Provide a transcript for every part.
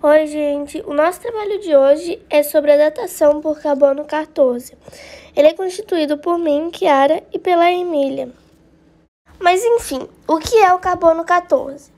Oi, gente. O nosso trabalho de hoje é sobre a datação por carbono 14. Ele é constituído por mim, Kiara, e pela Emília. Mas enfim, o que é o carbono 14?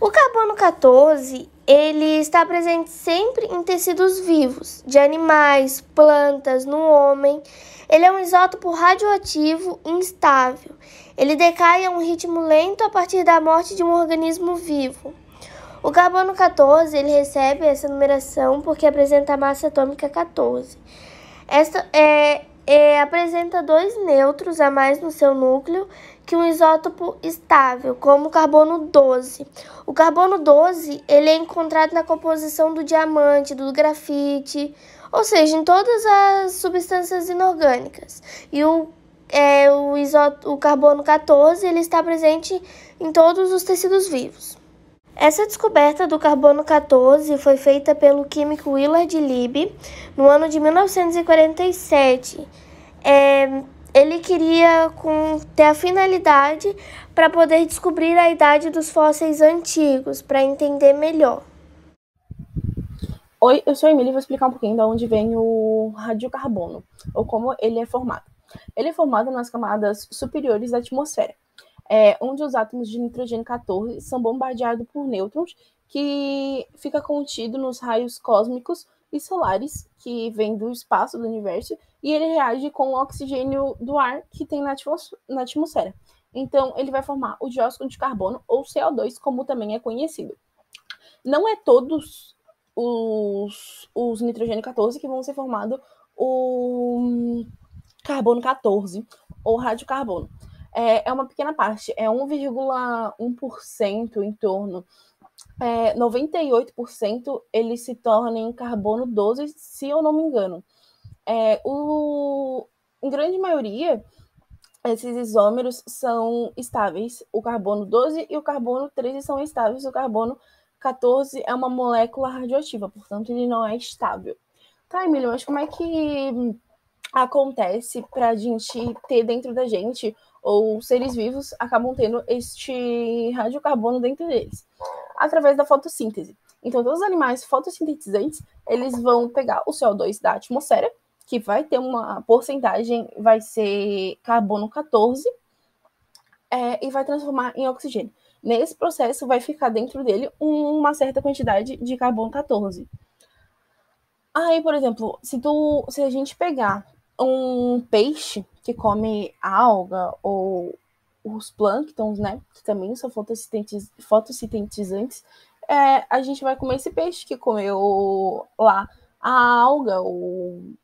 O carbono 14, ele está presente sempre em tecidos vivos, de animais, plantas, no homem. Ele é um isótopo radioativo instável. Ele decai a um ritmo lento a partir da morte de um organismo vivo. O carbono 14 ele recebe essa numeração porque apresenta a massa atômica 14. Esta apresenta 2 nêutrons a mais no seu núcleo que um isótopo estável, como o carbono 12. O carbono 12 ele é encontrado na composição do diamante, do grafite, ou seja, em todas as substâncias inorgânicas. E o carbono 14 ele está presente em todos os tecidos vivos. Essa descoberta do carbono 14 foi feita pelo químico Willard Libby no ano de 1947. Ele queria ter a finalidade para poder descobrir a idade dos fósseis antigos, para entender melhor. Oi, eu sou a Emília e vou explicar um pouquinho de onde vem o radiocarbono, ou como ele é formado. Ele é formado nas camadas superiores da atmosfera, onde os átomos de nitrogênio 14 são bombardeados por nêutrons, que fica contido nos raios cósmicos e solares, que vêm do espaço do universo, e ele reage com o oxigênio do ar que tem na atmosfera. Então, ele vai formar o dióxido de carbono, ou CO2, como também é conhecido. Não é todos os nitrogênio 14 que vão ser formados o carbono 14 ou radiocarbono. É uma pequena parte, é 1,1% em torno. 98% ele se torna em carbono 12, se eu não me engano. Em grande maioria, esses isômeros são estáveis. O carbono 12 e o carbono 13 são estáveis. O carbono 14 é uma molécula radioativa, portanto, ele não é estável. Tá, Emílio, mas como é que acontece para a gente ter dentro da gente, ou seres vivos acabam tendo este radiocarbono dentro deles? Através da fotossíntese. Então, todos os animais fotossintetizantes, eles vão pegar o CO2 da atmosfera, que vai ter uma porcentagem, vai ser carbono 14, e vai transformar em oxigênio. Nesse processo, vai ficar dentro dele uma certa quantidade de carbono 14. Aí, por exemplo, se a gente pegar um peixe que come alga ou os plânctons, né, que também são fotossintetizantes, a gente vai comer esse peixe que comeu lá a alga, o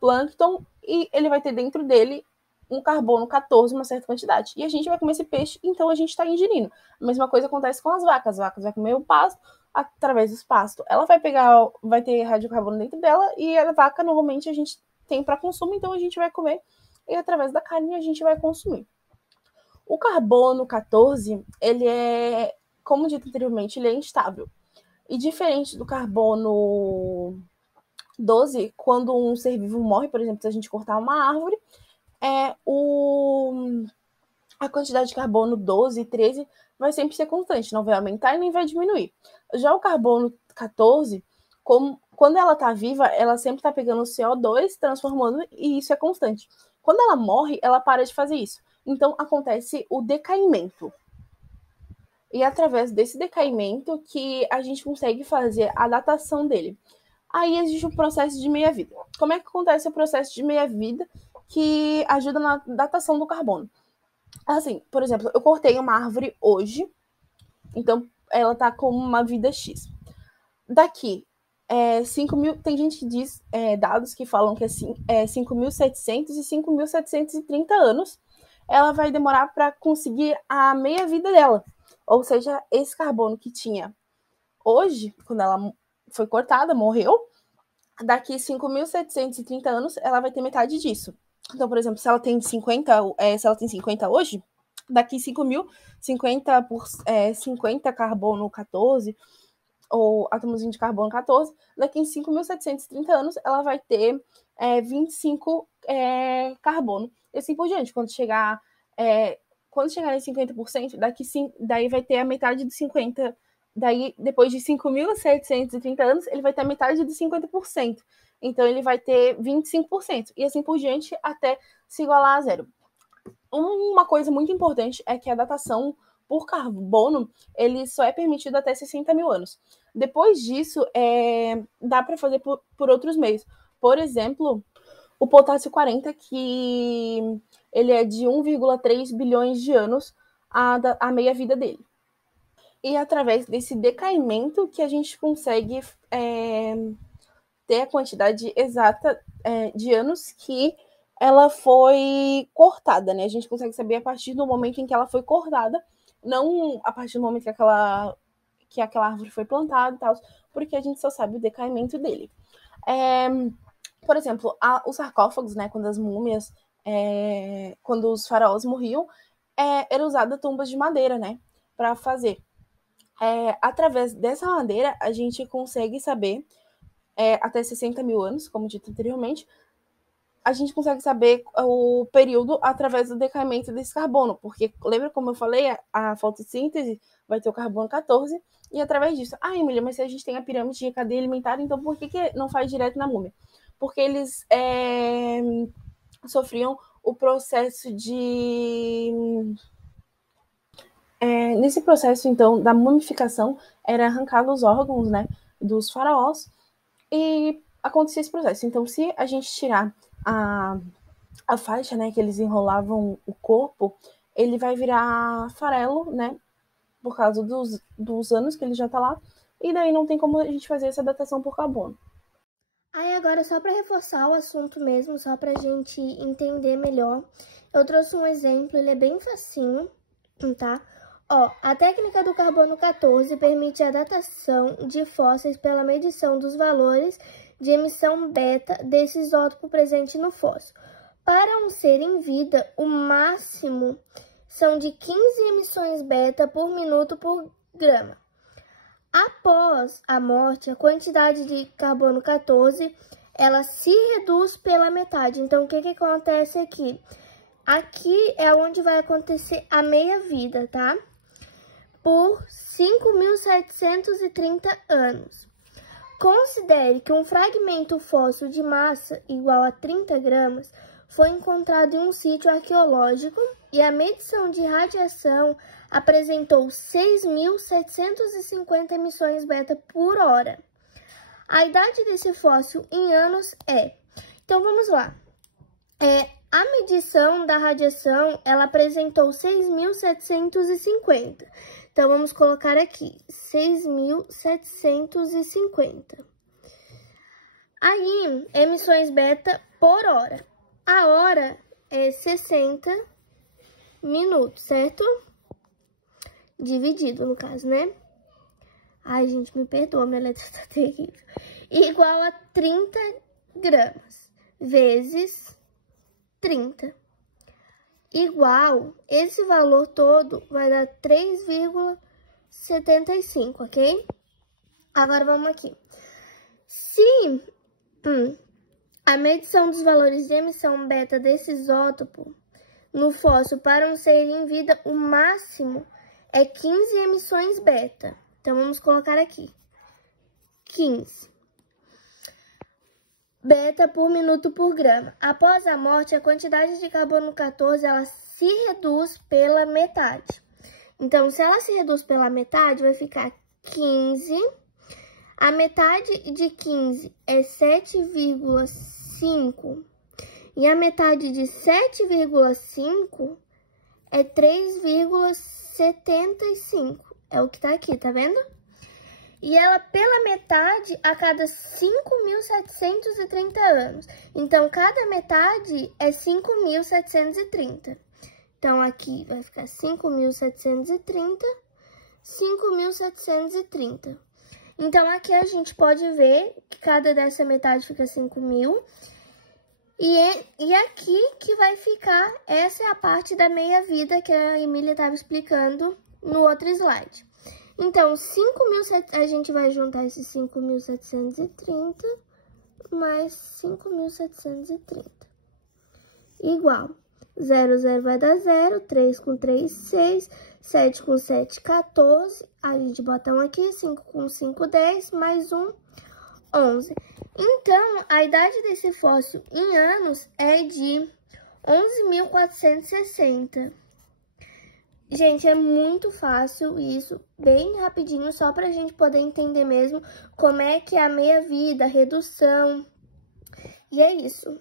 plâncton, e ele vai ter dentro dele um carbono 14, uma certa quantidade. E a gente vai comer esse peixe, então a gente está ingerindo. A mesma coisa acontece com as vacas. As vacas vão comer o pasto, através do pasto. Ela vai ter radiocarbono dentro dela, e a vaca normalmente a gente tem para consumo, então a gente vai comer, e através da carne a gente vai consumir. O carbono 14, ele é, como dito anteriormente, ele é instável. E diferente do carbono 12, quando um ser vivo morre, por exemplo, se a gente cortar uma árvore, a quantidade de carbono 12 e 13 vai sempre ser constante, não vai aumentar e nem vai diminuir. Já o carbono 14, quando ela está viva, ela sempre está pegando o CO2, transformando, e isso é constante. Quando ela morre, ela para de fazer isso. Então, acontece o decaimento. E é através desse decaimento que a gente consegue fazer a datação dele. Aí existe o processo de meia-vida. Como é que acontece o processo de meia-vida que ajuda na datação do carbono? Assim, por exemplo, eu cortei uma árvore hoje, então ela tá com uma vida X. Daqui, 5 mil, tem gente que diz, dados que falam que é 5.700 e 5.730 anos, ela vai demorar para conseguir a meia-vida dela. Ou seja, esse carbono que tinha hoje, quando ela foi cortada, morreu, daqui 5.730 anos, ela vai ter metade disso. Então, por exemplo, se ela tem 50 hoje, daqui 5.000, 50 carbono 14, ou átomos de carbono 14, daqui em 5.730 anos, ela vai ter 25 carbono, e assim por diante. Quando chegar em 50%, daí vai ter a metade de 50 Daí, depois de 5.730 anos, ele vai ter metade de 50%. Então, ele vai ter 25%. E assim por diante, até se igualar a zero. Uma coisa muito importante é que a datação por carbono, ele só é permitido até 60 mil anos. Depois disso, dá para fazer por outros meios. Por exemplo, o potássio 40, que ele é de 1,3 bilhões de anos a meia-vida dele. E através desse decaimento que a gente consegue ter a quantidade exata de anos que ela foi cortada, né? A gente consegue saber a partir do momento em que ela foi cortada, não a partir do momento que aquela árvore foi plantada e tal, porque a gente só sabe o decaimento dele. Por exemplo, os sarcófagos, né? Quando as múmias, quando os faraós morriam, era usada tumbas de madeira, né? Para fazer. Através dessa madeira, a gente consegue saber, até 60 mil anos, como dito anteriormente, a gente consegue saber o período através do decaimento desse carbono, porque lembra como eu falei, a fotossíntese vai ter o carbono 14, e através disso, Emília, mas se a gente tem a pirâmide de cadeia alimentar, então por que não faz direto na múmia? Porque eles sofriam o processo de... nesse processo, então, da mumificação, era arrancado os órgãos, né, dos faraós, e acontecia esse processo. Então, se a gente tirar a faixa, né, que eles enrolavam o corpo, ele vai virar farelo, né, por causa dos anos que ele já tá lá, e daí não tem como a gente fazer essa datação por carbono. Aí agora, só para reforçar o assunto mesmo, só pra gente entender melhor, eu trouxe um exemplo, ele é bem facinho, tá? A técnica do carbono 14 permite a datação de fósseis pela medição dos valores de emissão beta desse isótopo presente no fóssil. Para um ser em vida, o máximo são de 15 emissões beta por minuto por grama. Após a morte, a quantidade de carbono 14, ela se reduz pela metade. Então, o que acontece aqui? Aqui é onde vai acontecer a meia-vida, tá? Por 5.730 anos. Considere que um fragmento fóssil de massa igual a 30 gramas foi encontrado em um sítio arqueológico e a medição de radiação apresentou 6.750 emissões beta por hora. A idade desse fóssil em anos é... Então, vamos lá. A medição da radiação, ela apresentou 6.750. Então, vamos colocar aqui, 6.750. Aí, emissões beta por hora. A hora é 60 minutos, certo? Dividido, no caso, né? Ai, gente, me perdoa, minha letra tá terrível. Igual a 30 gramas vezes 30. Igual, esse valor todo vai dar 3,75, ok? Agora vamos aqui. Se a medição dos valores de emissão beta desse isótopo no fóssil para um ser em vida, o máximo é 15 emissões beta. Então, vamos colocar aqui 15 beta por minuto por grama. Após a morte, a quantidade de carbono 14 ela se reduz pela metade. Então, se ela se reduz pela metade, vai ficar 15. A metade de 15 é 7,5. E a metade de 7,5 é 3,75. É o que tá aqui, tá vendo? E ela pela metade a cada 5.730 anos. Então, cada metade é 5.730. Então, aqui vai ficar 5.730, 5.730. Então, aqui a gente pode ver que cada dessa metade fica 5.000. E aqui que vai ficar, essa é a parte da meia-vida que a Emília estava explicando no outro slide. Então, a gente vai juntar esses 5.730 mais 5.730. Igual 0, 0 vai dar 0, 3 com 3, 6, 7 com 7, 14. A gente bota 1 aqui, 5 com 5, 10, mais 1, 11. Então, a idade desse fóssil em anos é de 11.460. Gente, é muito fácil isso, bem rapidinho, só pra gente poder entender mesmo como é que é a meia-vida, a redução. E é isso.